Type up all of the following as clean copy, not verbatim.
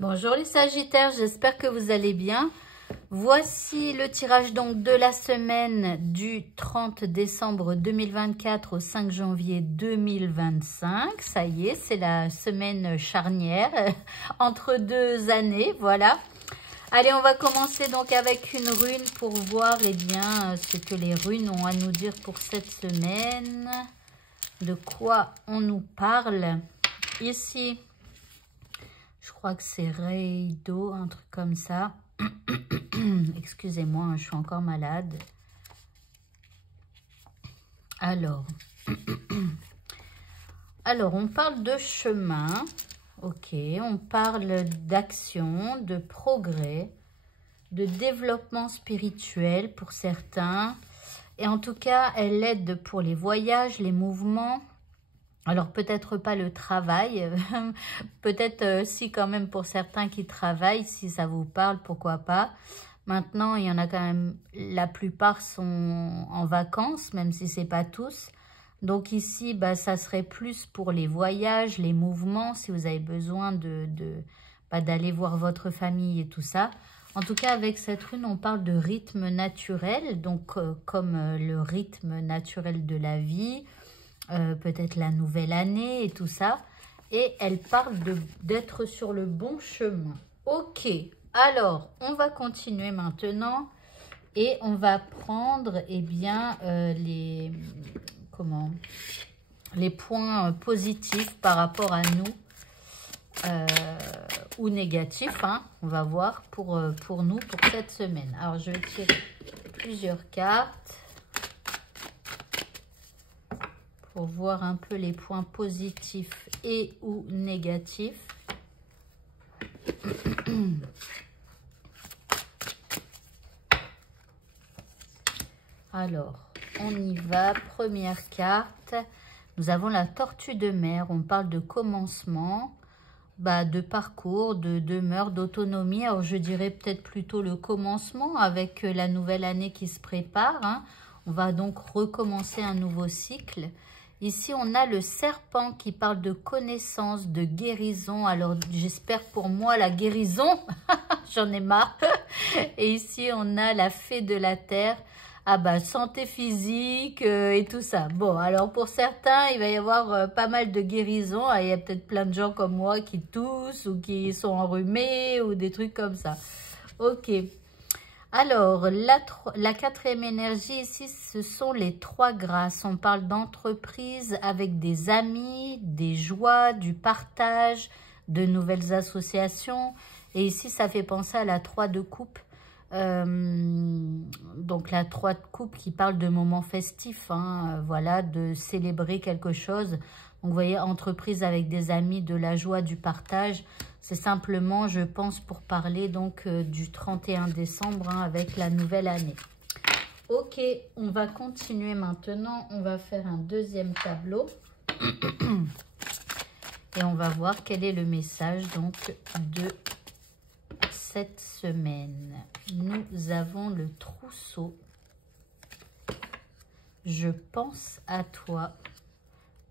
Bonjour les Sagittaires, j'espère que vous allez bien. Voici le tirage donc de la semaine du 30 décembre 2024 au 5 janvier 2025. Ça y est, c'est la semaine charnière entre deux années, voilà. Allez, on va commencer donc avec une rune pour voir bien ce que les runes ont à nous dire pour cette semaine. De quoi on nous parle ici. Je crois que c'est Reido, un truc comme ça. Excusez-moi, je suis encore malade. Alors, on parle de chemin. Ok, on parle d'action, de progrès, de développement spirituel pour certains. Et en tout cas, elle aide pour les voyages, les mouvements. Alors, peut-être pas le travail, peut-être si quand même pour certains qui travaillent, si ça vous parle, pourquoi pas. Maintenant, il y en a quand même, la plupart sont en vacances, même si c'est pas tous. Donc ici, bah, ça serait plus pour les voyages, les mouvements, si vous avez besoin d'aller voir votre famille et tout ça. En tout cas, avec cette rune, on parle de rythme naturel, donc comme le rythme naturel de la vie, peut-être la nouvelle année et tout ça. Et elle parle d'être sur le bon chemin. Ok, alors on va continuer maintenant et on va prendre les points positifs par rapport à nous ou négatifs, hein, on va voir pour nous pour cette semaine. Alors je vais tirer plusieurs cartes pour voir un peu les points positifs et ou négatifs. Alors, on y va. Première carte. Nous avons la tortue de mer. On parle de commencement, de parcours, de demeure, d'autonomie. Alors, je dirais peut-être plutôt le commencement avec la nouvelle année qui se prépare, hein. On va donc recommencer un nouveau cycle. Ici, on a le serpent qui parle de connaissance, de guérison. Alors, j'espère pour moi la guérison. J'en ai marre. Et ici, on a la fée de la terre. Ah bah, santé physique et tout ça. Bon, alors pour certains, il va y avoir pas mal de guérison. Il y a peut-être plein de gens comme moi qui toussent ou qui sont enrhumés ou des trucs comme ça. Ok. Alors, la quatrième énergie ici, ce sont les trois grâces. On parle d'entreprise avec des amis, des joies, du partage, de nouvelles associations. Et ici, ça fait penser à la 3 de coupe. Donc, la 3 de coupe qui parle de moments festifs, hein, voilà, de célébrer quelque chose. Donc, vous voyez, entreprise avec des amis, de la joie, du partage. C'est simplement, je pense, pour parler donc du 31 décembre hein, avec la nouvelle année. Ok, on va continuer maintenant. On va faire un deuxième tableau. Et on va voir quel est le message donc de cette semaine. Nous avons le trousseau. Je pense à toi.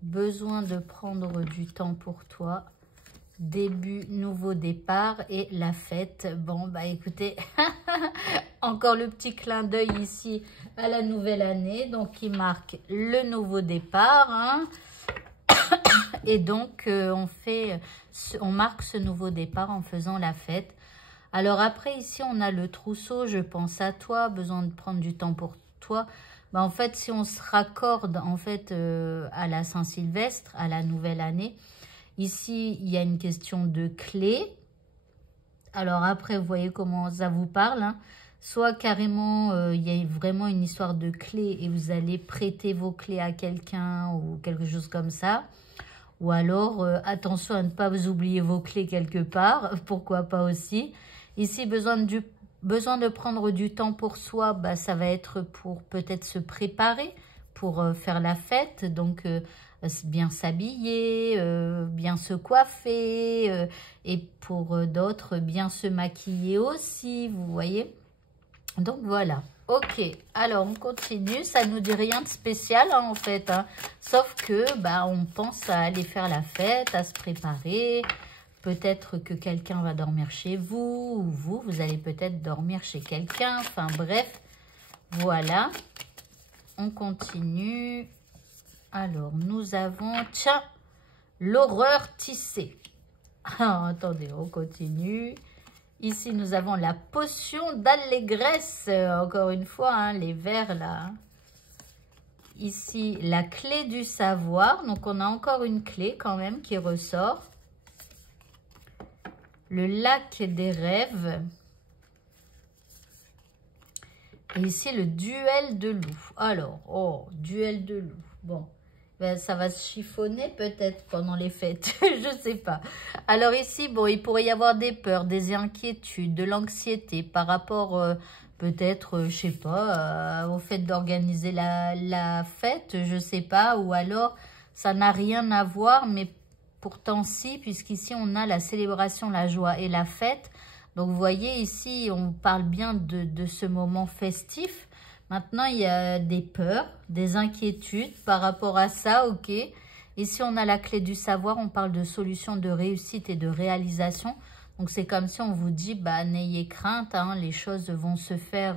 Besoin de prendre du temps pour toi. Début, nouveau départ et la fête. Bon, bah écoutez, encore le petit clin d'œil ici à la nouvelle année. Donc, qui marque le nouveau départ. Hein. Et donc, on marque ce nouveau départ en faisant la fête. Alors après, ici, on a le trousseau. Je pense à toi. Besoin de prendre du temps pour toi. Bah, en fait, si on se raccorde en fait à la Saint-Sylvestre, à la nouvelle année, ici, il y a une question de clé. Alors après, vous voyez comment ça vous parle. Hein. Soit carrément, il y a vraiment une histoire de clé et vous allez prêter vos clés à quelqu'un ou quelque chose comme ça. Ou alors, attention à ne pas vous oublier vos clés quelque part. Pourquoi pas aussi. Ici, besoin de prendre du temps pour soi. Bah, ça va être pour peut-être se préparer pour faire la fête. Donc, bien s'habiller, bien se coiffer et pour d'autres, bien se maquiller aussi, vous voyez. Donc, voilà. Ok, alors on continue. Ça nous dit rien de spécial hein, en fait. Hein. Sauf que, bah, on pense à aller faire la fête, à se préparer Peut-être que quelqu'un va dormir chez vous, ou vous allez peut-être dormir chez quelqu'un. Enfin bref, voilà. On continue. Alors, nous avons, tiens, l'horreur tissée. Ah, attendez, on continue. Ici, nous avons la potion d'allégresse. Encore une fois, hein, les vers là. Ici, la clé du savoir. Donc, on a encore une clé quand même qui ressort. Le lac des rêves. Et ici, le duel de loup. Alors, oh, duel de loup. Bon, ben, ça va se chiffonner peut-être pendant les fêtes. Je sais pas. Alors ici, bon, il pourrait y avoir des peurs, des inquiétudes, de l'anxiété par rapport peut-être, je sais pas, au fait d'organiser la fête, je sais pas. Ou alors, ça n'a rien à voir, mais pourtant si, puisqu'ici, on a la célébration, la joie et la fête. Donc, vous voyez, ici, on parle bien de ce moment festif. Maintenant, il y a des peurs, des inquiétudes par rapport à ça, ok. Ici, on a la clé du savoir, on parle de solutions de réussite et de réalisation. Donc, c'est comme si on vous dit, bah, n'ayez crainte, hein, les choses vont se faire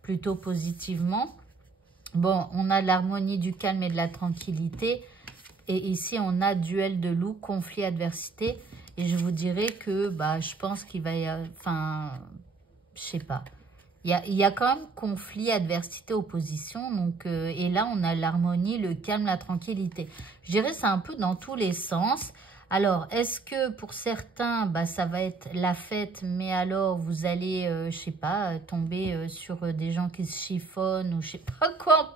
plutôt positivement. Bon, on a l'harmonie du calme et de la tranquillité. Et ici, on a duel de loup, conflit, adversité. Et je vous dirais que bah, je pense qu'il va y avoir, enfin, je sais pas. Il y a quand même conflit, adversité, opposition. Donc, et là, on a l'harmonie, le calme, la tranquillité. Je dirais c'est un peu dans tous les sens. Alors, est-ce que pour certains, bah, ça va être la fête, mais alors vous allez, je sais pas, tomber sur des gens qui se chiffonnent ou je sais pas quoi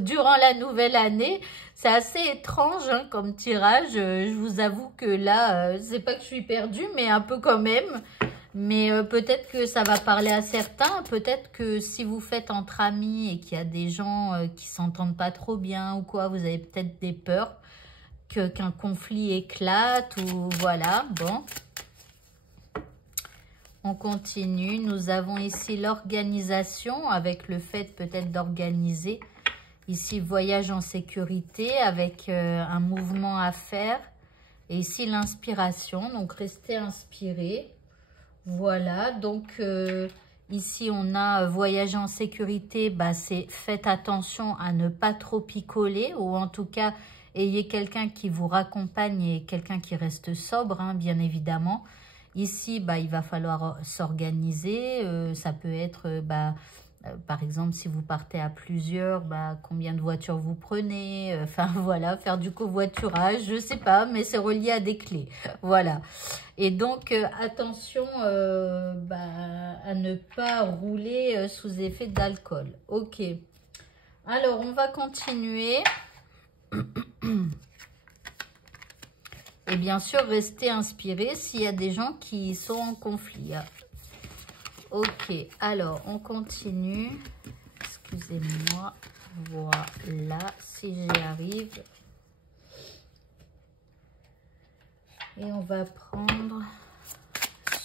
durant la nouvelle année. C'est assez étrange hein, comme tirage. Je vous avoue que là, c'est pas que je suis perdue, mais un peu quand même. Mais peut-être que ça va parler à certains. Peut-être que si vous faites entre amis et qu'il y a des gens qui s'entendent pas trop bien ou quoi, vous avez peut-être des peurs qu'un conflit éclate ou voilà. Bon. On continue. Nous avons ici l'organisation avec le fait peut-être d'organiser. Ici, voyage en sécurité avec un mouvement à faire. Et ici, l'inspiration. Donc, restez inspiré. Voilà, donc ici on a voyager en sécurité, bah, c'est faites attention à ne pas trop picoler ou en tout cas ayez quelqu'un qui vous raccompagne et quelqu'un qui reste sobre, hein, bien évidemment. Ici, bah, il va falloir s'organiser, ça peut être par exemple, si vous partez à plusieurs, bah, combien de voitures vous prenez, enfin voilà, faire du covoiturage, je sais pas, mais c'est relié à des clés, voilà. Et donc, attention à ne pas rouler sous effet d'alcool. Ok. Alors, on va continuer. Et bien sûr, restez inspiré s'il y a des gens qui sont en conflit. Ok, alors, on continue. Excusez-moi. Voilà, si j'y arrive. Et on va prendre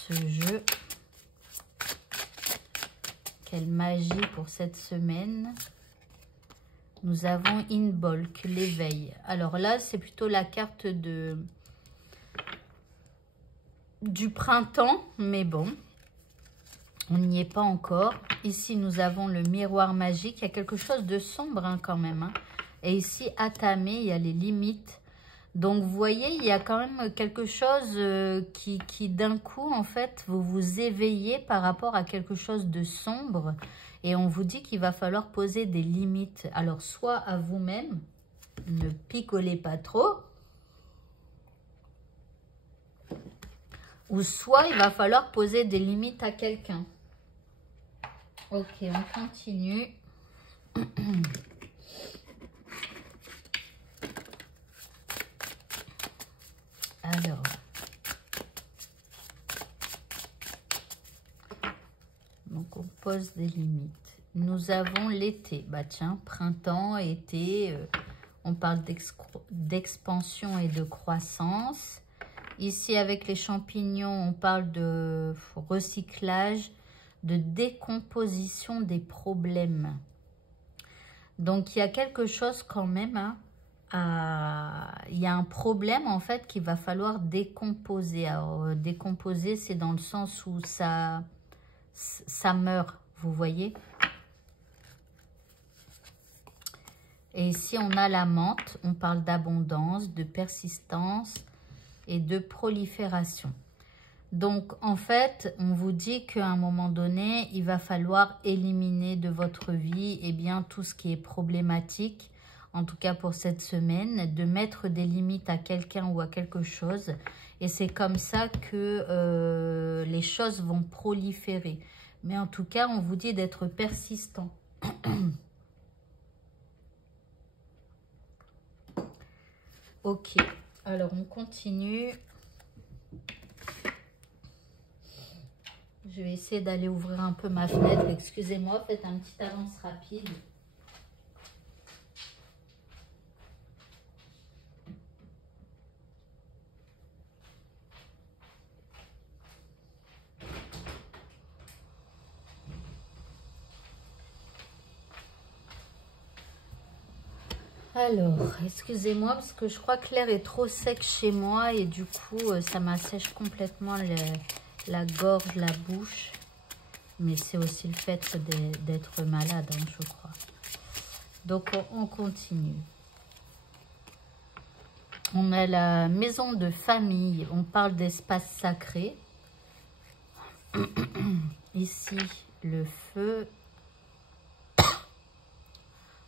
ce jeu. Quelle magie pour cette semaine. Nous avons Inbolk, l'éveil. Alors là, c'est plutôt la carte du printemps, mais bon, on n'y est pas encore. Ici, nous avons le miroir magique. Il y a quelque chose de sombre hein, quand même. Hein. Et ici, Atame, il y a les limites. Donc, vous voyez, il y a quand même quelque chose qui d'un coup, en fait, vous vous éveillez par rapport à quelque chose de sombre. Et on vous dit qu'il va falloir poser des limites. Alors, soit à vous-même, ne picolez pas trop. Ou soit il va falloir poser des limites à quelqu'un. Ok, on continue. Alors. Donc, on pose des limites. Nous avons l'été. Bah tiens, printemps, été. On parle d'expansion et de croissance. Ici, avec les champignons, on parle de recyclage, de décomposition des problèmes. Donc, il y a quelque chose quand même hein, il y a un problème en fait qu'il va falloir décomposer. Alors, décomposer, c'est dans le sens où ça meurt, vous voyez. Et ici, on a la menthe. On parle d'abondance, de persistance et de prolifération. Donc, en fait, on vous dit qu'à un moment donné, il va falloir éliminer de votre vie tout ce qui est problématique, en tout cas pour cette semaine, de mettre des limites à quelqu'un ou à quelque chose. Et c'est comme ça que les choses vont proliférer. Mais en tout cas, on vous dit d'être persistant. Ok, alors on continue. Je vais essayer d'aller ouvrir un peu ma fenêtre. Excusez-moi, faites un petit avance rapide. Alors, excusez-moi parce que je crois que l'air est trop sec chez moi et du coup, ça m'assèche complètement la gorge, la bouche. Mais c'est aussi le fait d'être malade, hein, je crois. Donc, on continue. On a la maison de famille. On parle d'espace sacré. Ici, le feu.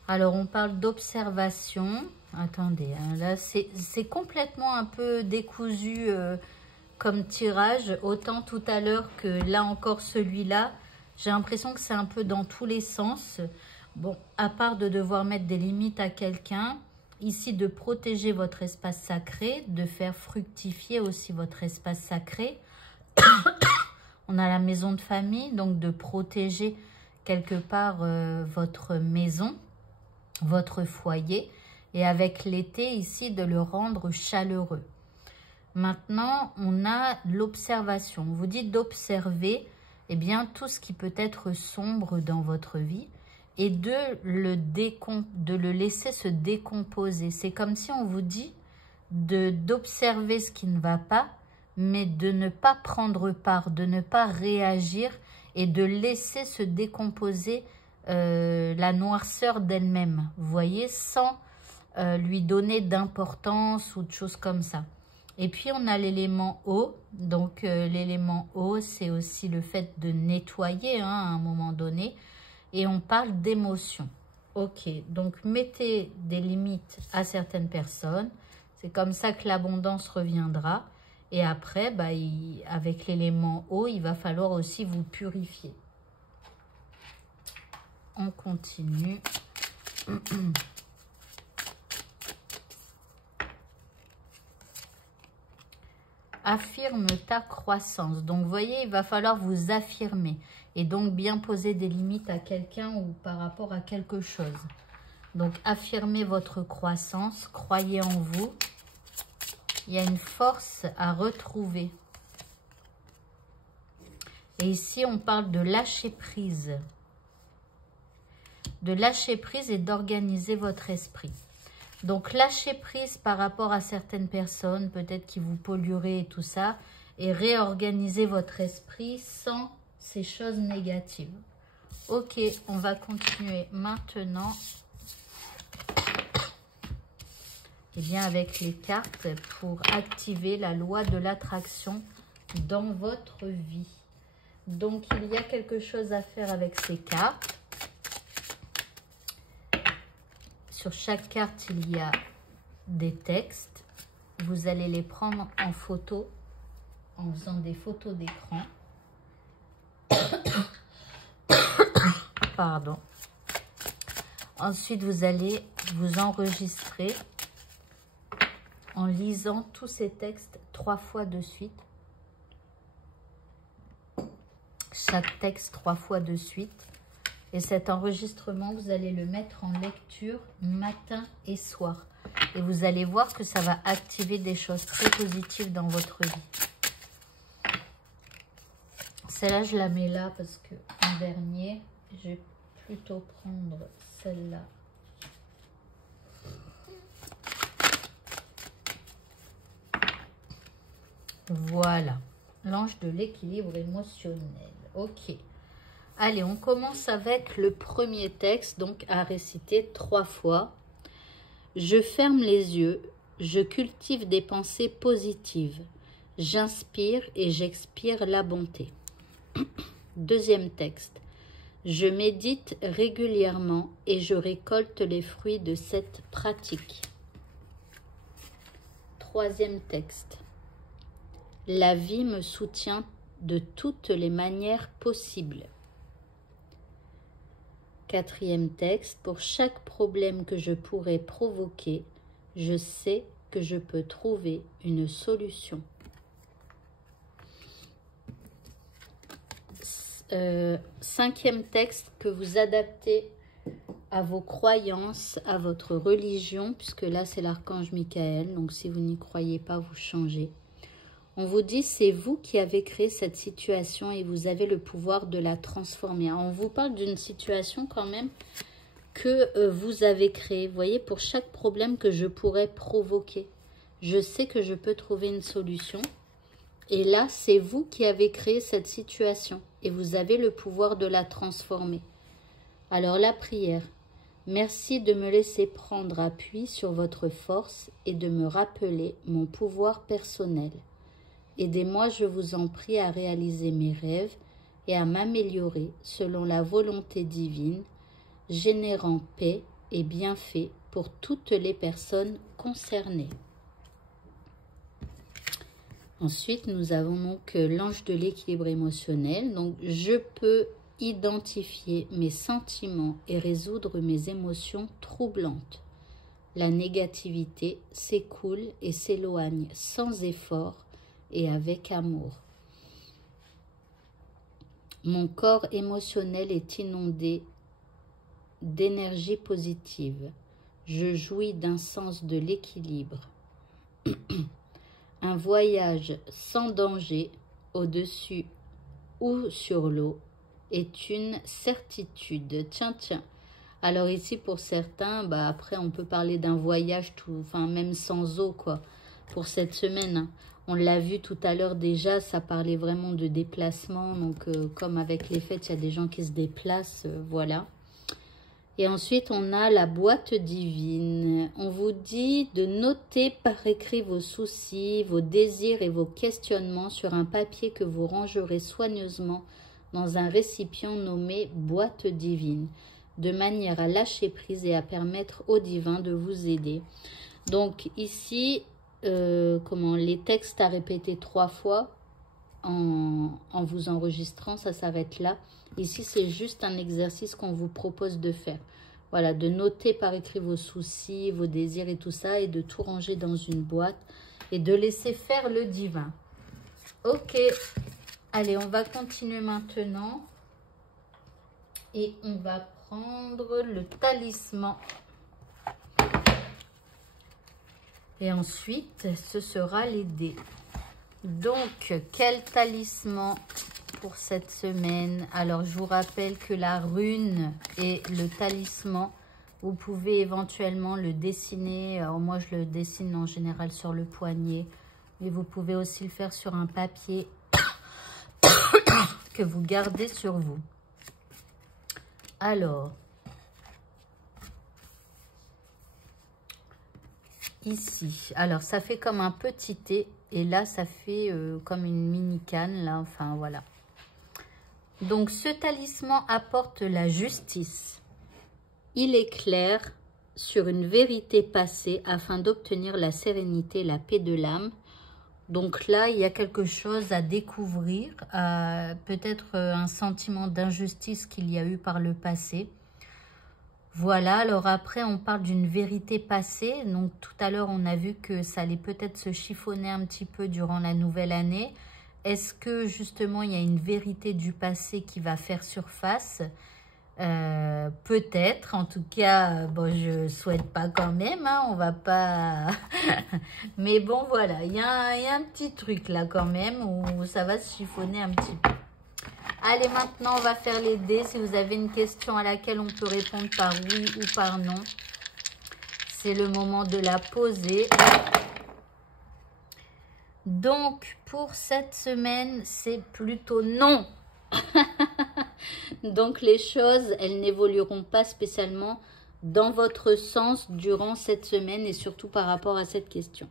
Alors, on parle d'observation. Attendez, hein, là, c'est complètement un peu décousu comme tirage. Autant tout à l'heure que là encore celui-là. J'ai l'impression que c'est un peu dans tous les sens. Bon, à part de devoir mettre des limites à quelqu'un, ici de protéger votre espace sacré, de faire fructifier aussi votre espace sacré. On a la maison de famille, donc de protéger quelque part votre maison, votre foyer, et avec l'été ici de le rendre chaleureux. Maintenant, on a l'observation. On vous dit d'observer tout ce qui peut être sombre dans votre vie et de le laisser se décomposer. C'est comme si on vous dit d'observer ce qui ne va pas, mais de ne pas prendre part, de ne pas réagir et de laisser se décomposer la noirceur d'elle-même, vous voyez, sans lui donner d'importance ou de choses comme ça. Et puis, on a l'élément eau. Donc, l'élément eau, c'est aussi le fait de nettoyer à un moment donné. Et on parle d'émotion. Ok, donc mettez des limites à certaines personnes. C'est comme ça que l'abondance reviendra. Et après, avec l'élément eau, il va falloir aussi vous purifier. On continue. Affirme ta croissance. Donc, vous voyez, il va falloir vous affirmer. Et donc, bien poser des limites à quelqu'un ou par rapport à quelque chose. Donc, affirmez votre croissance. Croyez en vous. Il y a une force à retrouver. Et ici, on parle de lâcher prise. De lâcher prise et d'organiser votre esprit. Donc, lâcher prise par rapport à certaines personnes, peut-être qui vous pollueraient et tout ça, et réorganiser votre esprit sans ces choses négatives. Ok, on va continuer maintenant. Avec les cartes pour activer la loi de l'attraction dans votre vie. Donc, il y a quelque chose à faire avec ces cartes. Sur chaque carte, il y a des textes. Vous allez les prendre en photo en faisant des photos d'écran. Pardon. Ensuite, vous allez vous enregistrer en lisant tous ces textes 3 fois de suite. Chaque texte 3 fois de suite. Et cet enregistrement, vous allez le mettre en lecture matin et soir. Et vous allez voir que ça va activer des choses très positives dans votre vie. Celle-là, je la mets là parce que en dernier, je vais plutôt prendre celle-là. Voilà, l'ange de l'équilibre émotionnel. Ok. Allez, on commence avec le premier texte, donc à réciter 3 fois. Je ferme les yeux, je cultive des pensées positives. J'inspire et j'expire la bonté. Deuxième texte. Je médite régulièrement et je récolte les fruits de cette pratique. Troisième texte. La vie me soutient de toutes les manières possibles. Quatrième texte. Pour chaque problème que je pourrais provoquer, je sais que je peux trouver une solution. Cinquième texte que vous adaptez à vos croyances, à votre religion, puisque là c'est l'archange Michael, donc si vous n'y croyez pas, vous changez. On vous dit c'est vous qui avez créé cette situation et vous avez le pouvoir de la transformer. On vous parle d'une situation quand même que vous avez créée. Vous voyez, pour chaque problème que je pourrais provoquer, je sais que je peux trouver une solution. Et là, c'est vous qui avez créé cette situation et vous avez le pouvoir de la transformer. Alors la prière. Merci de me laisser prendre appui sur votre force et de me rappeler mon pouvoir personnel. Aidez-moi, je vous en prie, à réaliser mes rêves et à m'améliorer selon la volonté divine, générant paix et bienfaits pour toutes les personnes concernées. Ensuite, nous avons donc l'ange de l'équilibre émotionnel. Donc, je peux identifier mes sentiments et résoudre mes émotions troublantes. La négativité s'écoule et s'éloigne sans effort et avec amour. Mon corps émotionnel est inondé d'énergie positive. Je jouis d'un sens de l'équilibre. Un voyage sans danger au-dessus ou sur l'eau est une certitude. Tiens, tiens. Alors ici, pour certains, après, on peut parler d'un voyage, même sans eau, quoi, pour cette semaine. Hein. On l'a vu tout à l'heure déjà, ça parlait vraiment de déplacement. Donc, comme avec les fêtes, il y a des gens qui se déplacent, voilà. Et ensuite, on a la boîte divine. On vous dit de noter par écrit vos soucis, vos désirs et vos questionnements sur un papier que vous rangerez soigneusement dans un récipient nommé boîte divine, de manière à lâcher prise et à permettre au divin de vous aider. Donc ici, les textes à répéter 3 fois en vous enregistrant, ça s'arrête là. Ici, c'est juste un exercice qu'on vous propose de faire. Voilà, de noter par écrit vos soucis, vos désirs et tout ça, et de tout ranger dans une boîte et de laisser faire le divin. Ok, allez, on va continuer maintenant. Et on va prendre le talisman. Et ensuite, ce sera les dés. Donc, quel talisman pour cette semaine? Alors, je vous rappelle que la rune et le talisman, vous pouvez éventuellement le dessiner. Alors, moi, je le dessine en général sur le poignet. Mais vous pouvez aussi le faire sur un papier que vous gardez sur vous. Alors, ici, alors ça fait comme un petit T et là ça fait comme une mini canne là, enfin voilà. Donc ce talisman apporte la justice. Il éclaire sur une vérité passée afin d'obtenir la sérénité et la paix de l'âme. Donc là, il y a quelque chose à découvrir, peut-être un sentiment d'injustice qu'il y a eu par le passé. Voilà, alors après, on parle d'une vérité passée. Donc tout à l'heure, on a vu que ça allait peut-être se chiffonner un petit peu durant la nouvelle année. Est-ce que justement, il y a une vérité du passé qui va faire surface? Peut-être, en tout cas, bon, je souhaite pas quand même, hein, on va pas... Mais bon, voilà, il y a un petit truc là quand même où ça va se chiffonner un petit peu. Allez, maintenant, on va faire les dés. Si vous avez une question à laquelle on peut répondre par oui ou par non, c'est le moment de la poser. Donc, pour cette semaine, c'est plutôt non. Donc, les choses, elles n'évolueront pas spécialement dans votre sens durant cette semaine et surtout par rapport à cette question.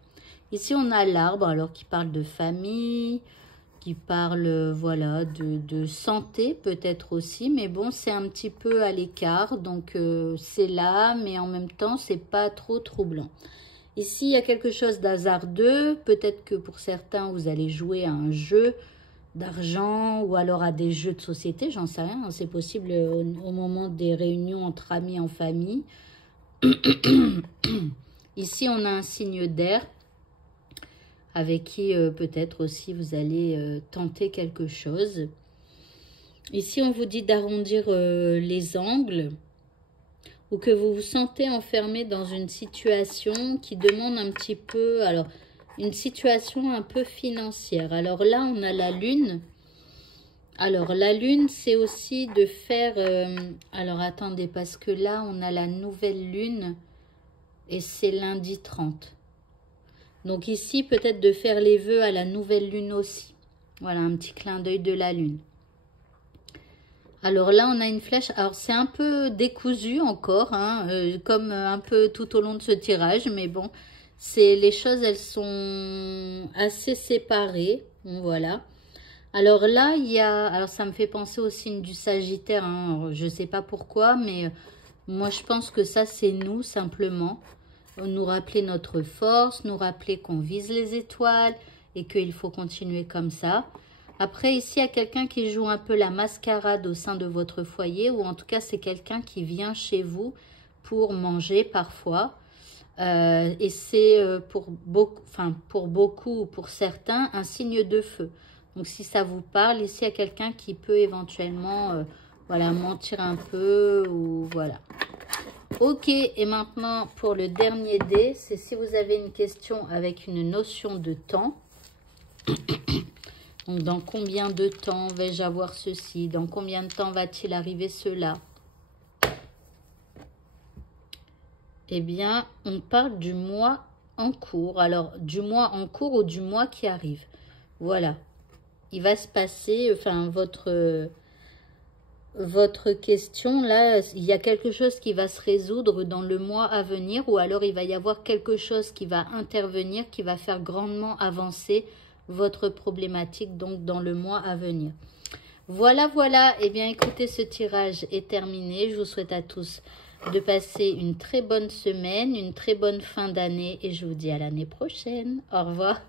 Ici, on a l'arbre, alors qui parle de famille, qui parle, voilà, de santé peut-être aussi. Mais bon, c'est un petit peu à l'écart, donc c'est là, mais en même temps, c'est pas trop troublant. Ici, il y a quelque chose d'hasardeux. Peut-être que pour certains, vous allez jouer à un jeu d'argent ou alors à des jeux de société, j'en sais rien. C'est possible au moment des réunions entre amis en famille. Ici, on a un signe d'air avec qui peut-être aussi vous allez tenter quelque chose. Ici, on vous dit d'arrondir les angles ou que vous vous sentez enfermé dans une situation qui demande un petit peu, alors une situation un peu financière. Alors là, on a la lune. Alors la lune, c'est aussi de faire, alors attendez, parce que là, on a la nouvelle lune et c'est lundi 30. Donc ici, peut-être de faire les vœux à la nouvelle lune aussi. Voilà, un petit clin d'œil de la lune. Alors là, on a une flèche. Alors, c'est un peu décousu encore, hein, comme un peu tout au long de ce tirage. Mais bon, les choses, elles sont assez séparées. Bon, voilà. Alors là, il y a... Alors, ça me fait penser au signe du Sagittaire. Hein, je ne sais pas pourquoi, mais moi, je pense que ça, c'est nous, simplement. Nous rappeler notre force, nous rappeler qu'on vise les étoiles et qu'il faut continuer comme ça. Après, ici, il y a quelqu'un qui joue un peu la mascarade au sein de votre foyer, ou en tout cas, c'est quelqu'un qui vient chez vous pour manger parfois. Et c'est pour beaucoup ou pour certains, un signe de feu. Donc, si ça vous parle, ici, il y a quelqu'un qui peut éventuellement voilà, mentir un peu, ou voilà. Ok, et maintenant, pour le dernier dé, c'est si vous avez une question avec une notion de temps. Donc, dans combien de temps vais-je avoir ceci? Dans combien de temps va-t-il arriver cela? Eh bien, on parle du mois en cours. Alors, du mois en cours ou du mois qui arrive. Voilà. Il va se passer, enfin, votre question, là, il y a quelque chose qui va se résoudre dans le mois à venir. Ou alors, il va y avoir quelque chose qui va intervenir, qui va faire grandement avancer votre problématique, donc dans le mois à venir. Voilà, voilà. Eh bien, écoutez, ce tirage est terminé. Je vous souhaite à tous de passer une très bonne semaine, une très bonne fin d'année et je vous dis à l'année prochaine. Au revoir.